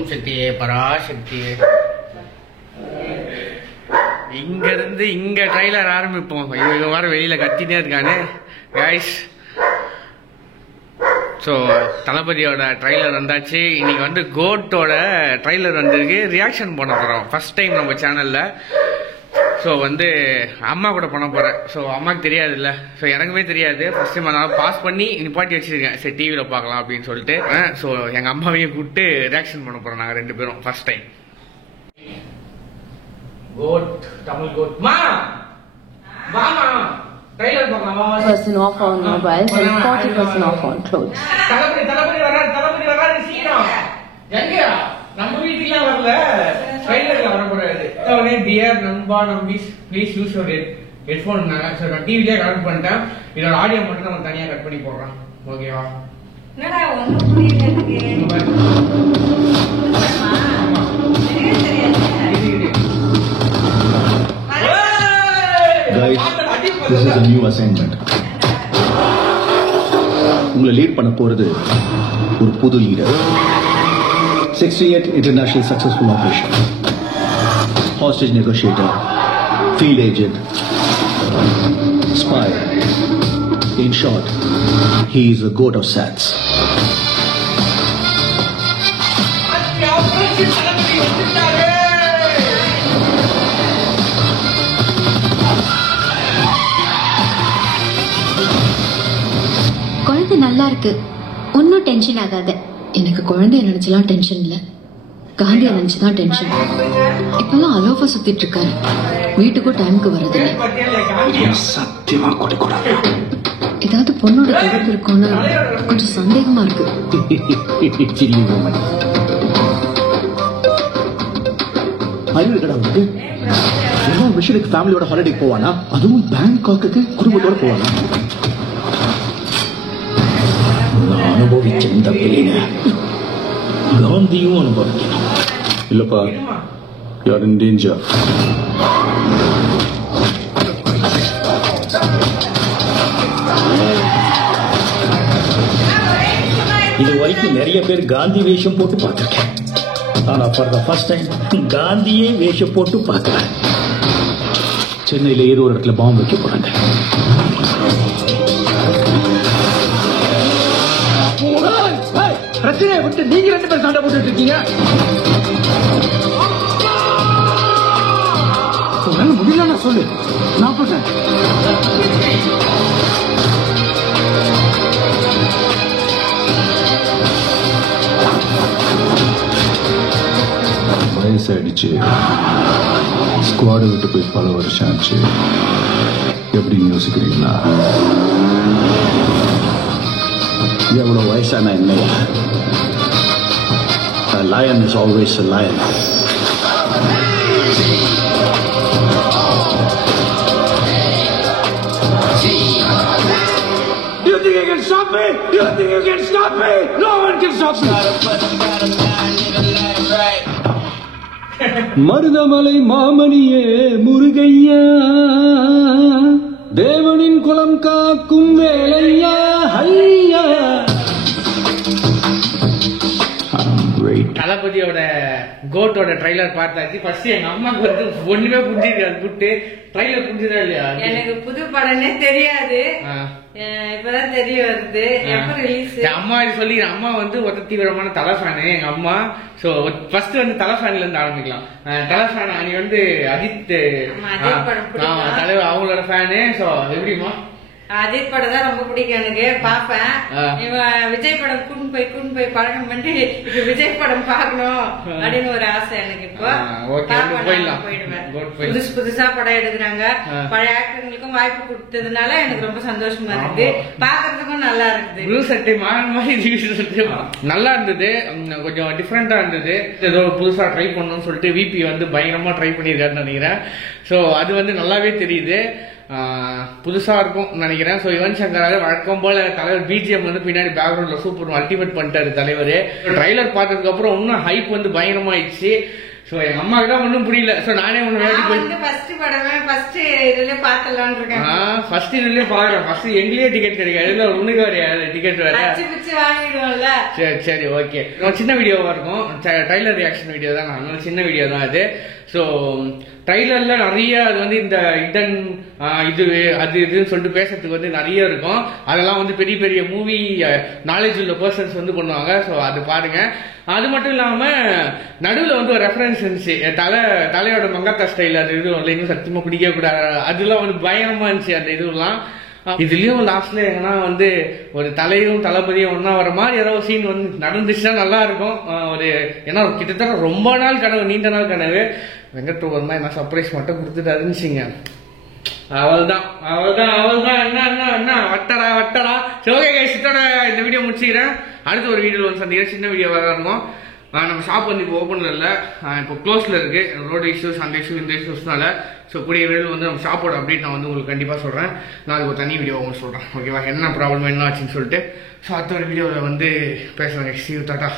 ஓம் சக்தியே பராசக்தியே. இங்க இருந்து இங்க ட்ரைலர் ஆரம்பிப்போம். இவங்க வர வெளியில கத்தினே இருக்கானே கைஸ். ஸோ தளபதியோட ட்ரைலர் வந்தாச்சு. இன்னைக்கு வந்து கோட்டோட ட்ரைலர் வந்திருக்கு. ரியாக்ஷன் பண்ண போகிறோம் ஃபர்ஸ்ட் டைம் நம்ம சேனலில். ஸோ வந்து அம்மா கூட பண்ண போகிறேன். ஸோ அம்மாவுக்கு தெரியாது இல்லை, ஸோ எனக்குமே தெரியாது. ஃபர்ஸ்ட் டைம் அதனால் பாஸ் பண்ணி நிப்பாட்டி வச்சுருக்கேன். சரி டிவியில் பார்க்கலாம் அப்படின்னு சொல்லிட்டு. ஸோ எங்கள் அம்மாவையும் கூப்பிட்டு ரியாக்ஷன் பண்ண போகிறோம் நாங்கள் 2 பேரும் first time. GOAT Tamil GOAT மா வாமா ட்ரைலர் பார்க்கலாமா? 40% off on mobiles and 40% off on clothes. தளபதி வராரு சீக்கிரம். எங்கயா நம்ம வீட்டுக்குலாம் வரல, ட்ரைலர்ல வர போறாரு. அவனே டியர் நண்பா நம்பிஸ் ப்ளீஸ் யூஸ் யுவர் ஹெட்ஃபோன். சரி நான் டிவிலே கனெக்ட் பண்ணிட்டேன். இதோட ஆடியோ மட்டும் நம்ம தனியா கட் பண்ணி போடுறோம். ஓகேவா? என்னடா ஒண்ணும் புரியல எனக்கு. Guys, this is a new assignment. உங்களை லீட் பண்ண போறது ஒரு புது leader. 68 international successful operation, hostage negotiator, field agent, spy. In short, he is a goat of SATS. குழந்தை நல்லா இருக்கு, ஒன்னும் டென்ஷன் ஆகாத. எனக்கு குழந்தைய நினைச்சலாம் டென்ஷன் இல்ல, காந்திய நினைச்சுதான் டென்ஷன். இப்பெல்லாம் அலோஃபா சுத்திட்டு இருக்காரு, வீட்டுக்கும் டைமுக்கு வர்றதில்ல. சத்தியமா கொடுக்கூடாது. ஏதாவது பொண்ணோட தொடர்பு இருக்கும்னு கொஞ்சம் சந்தேகமா இருக்கு. அறிவு இருக்கடா உனக்கு? எல்லா விஷயத்துக்கு ஃபேமிலியோட ஹாலிடே போவானா? அதுவும் பேங்காக்கு குடும்பத்தோட போவானா? அனுபவிச்ச இந்த பெரிய காந்தியும் அனுபவிக்கணும். இல்லப்பா, யார் இன் டேஞ்சர். இது வரைக்கும் நிறைய பேர் காந்தி வேஷம் போட்டு பார்த்திருக்கேன். ஆனா ஃபார் த ஃபர்ஸ்ட் டைம் காந்தியே வேஷம் போட்டு பார்க்கிறேன். சென்னையில ஏதோ ஒரு இடத்துல பாம்பு வைக்க போறாங்க. பிரச்சனையை விட்டு நீங்க 2 பேர் சண்டை போட்டு இருக்கீங்க. முடியல சொல்லு, நான் போட்டேன். வயசாயிடுச்சு, ஸ்குவாடை விட்டு போய் பல வருஷம் ஆச்சு. எப்படின்னு யோசிக்கிறீங்களா? எவ்வளவு வயசான என்னையா? A lion is always a lion. You think you can stop me? You think you can stop me? No one can stop me. Marudhamalai மாமணியே முருகையா, தேவனின் குலம் காக்கும் வேலையா ஐயா. தளபதியோட கோட்டோட ட்ரைலர் பார்த்தாச்சு. ஃபர்ஸ்ட் எங்க அம்மாக்கு வந்து ஒண்ணுமே புரிஞ்சிருக்காது. புட்டு ட்ரைலர் புரிஞ்சுதா இல்லையா? எனக்கு புது படமே தெரியாது, இப்பதான் தெரிய வருது. எப்ப ரிலீஸ்? அம்மா சொல்லி, அம்மா வந்து ஒரு தீவிரமான தலை ஃபேனு எங்க அம்மா. சோ ஃபர்ஸ்ட் வந்து தலை ஃபேன்ல இருந்து ஆரம்பிக்கலாம். தலை ஃபேன் நீ வந்து அஜித் தலைவர் அவங்களோட ஃபேனு. சோ எப்படிமா? அஜித் படம் தான் ரொம்ப பிடிக்கும் எனக்கு, பாப்பேன். இவன் விஜய் படம் கூண்டு போய் பழக்கம் பண்ணிட்டு இப்ப விஜய் படம் பாக்கணும் அப்படின்னு ஒரு ஆசை எனக்கு. இப்போ போயிடுவேன். புதுசா படம் எடுக்கிறாங்க, பழைய ஆக்டர்களுக்கும் வாய்ப்பு கொடுத்ததுனால எனக்கு ரொம்ப சந்தோஷமா இருக்கு. பாக்குறதுக்கும் நல்லா இருக்குது. புது சட்டை நல்லா இருந்தது, கொஞ்சம் டிஃப்ரெண்டா இருந்தது. ஏதோ புதுசா ட்ரை பண்ணணும்னு சொல்லிட்டு விபி வந்து பயங்கரமா ட்ரை பண்ணியிருக்காருன்னு நினைக்கிறேன். ஸோ அது வந்து நல்லாவே தெரியுது, புதுசா இருக்கும் நினைக்கிறேன். ஸோ யுவன் சங்கர் வழக்கம் போல தலைவர் பிஜிஎம் வந்து பின்னாடி பேக்ரவுண்ட்ல சூப்பர் அல்டிமேட் பண்ணிட்டாரு தலைவர். ட்ரைலர் பார்த்ததுக்கு அப்புறம் இன்னும் ஹைப் வந்து பயங்கரமாயிடுச்சு. ஸோ எங்க அம்மாவுக்கு தான் ஒன்றும் புரியல. ஸோ நானே ஒன்று வேலைக்கு போய் ஃபர்ஸ்ட் படமே ஃபர்ஸ்ட் இதுல பாத்துலான்னு இருக்கேன். ஃபர்ஸ்ட் இதுலயே பாக்குறேன். ஃபர்ஸ்ட் எங்கேயே டிக்கெட் கிடைக்காது, இதுல ஒண்ணுக்கு வேற டிக்கெட் வேற பிச்சு வாங்கிடுவோம்ல. சரி சரி ஓகே. சின்ன வீடியோவா இருக்கும், ட்ரைலர் ரியாக்ஷன் வீடியோ தான், அதனால சின்ன வீடியோ தான் அது. ஸோ ட்ரைலர்ல நிறைய அது வந்து இந்த இடன் இது அது இதுன்னு சொல்லிட்டு பேசுறதுக்கு வந்து நிறைய இருக்கும். அதெல்லாம் வந்து பெரிய பெரிய மூவி நாலேஜ் உள்ள பர்சன்ஸ் வந்து பண்ணுவாங்க. ஸோ அது பாருங்க. அது மட்டும் இல்லாம நடுவில் வந்து ஒரு ரெஃபரன்ஸ் இருந்துச்சு, தலையோட மங்காத்தா ஸ்டைல் அது இது இன்னும் சத்தியமா குடிக்க கூடாது, அதெல்லாம் வந்து பயங்கரமா இருந்துச்சு அந்த இதுலாம். இதுலயும் லாஸ்ட்ல எங்கன்னா வந்து ஒரு தலையும் தளபதியும் ஒன்னா வர மாதிரி ஏதாவது சீன் வந்து நடந்துச்சுன்னா நல்லா இருக்கும். ஒரு ஏன்னா கிட்டத்தட்ட ரொம்ப நாள் கனவு, நீண்ட நாள் கனவு. வெங்கட் ஒரு மாதிரி என்ன சர்ப்ரைஸ் மட்டும் கொடுத்துட்டு இருந்துச்சுங்க. அவள்தான் என்ன வட்டடா. சிவகை கைஸோட இந்த வீடியோ முடிச்சுக்கிறேன். அடுத்த ஒரு வீடியோ வந்து சந்திக்கிறேன். சின்ன வீடியோவாக இருக்கும். நம்ம ஷாப் வந்து இப்போ ஓப்பனில் இல்லை, இப்போ க்ளோஸில் இருக்குது. ரோடு இஷ்யூஸ் அந்த இஷ்யூ இந்த இஷ்யூஸ்னால. ஸோ கூடிய விரைவில் வந்து நம்ம ஷாப்போட அப்டேட் நான் வந்து உங்களுக்கு கண்டிப்பாக சொல்கிறேன். நான் அதுக்கு ஒரு தனி வீடியோ உங்களுக்கு சொல்கிறேன். ஓகேவா, என்ன ப்ராப்ளம் என்ன ஆச்சுன்னு சொல்லிட்டு. ஸோ அடுத்த ஒரு வீடியோவில் வந்து பேசுகிறேன். டாட்டா.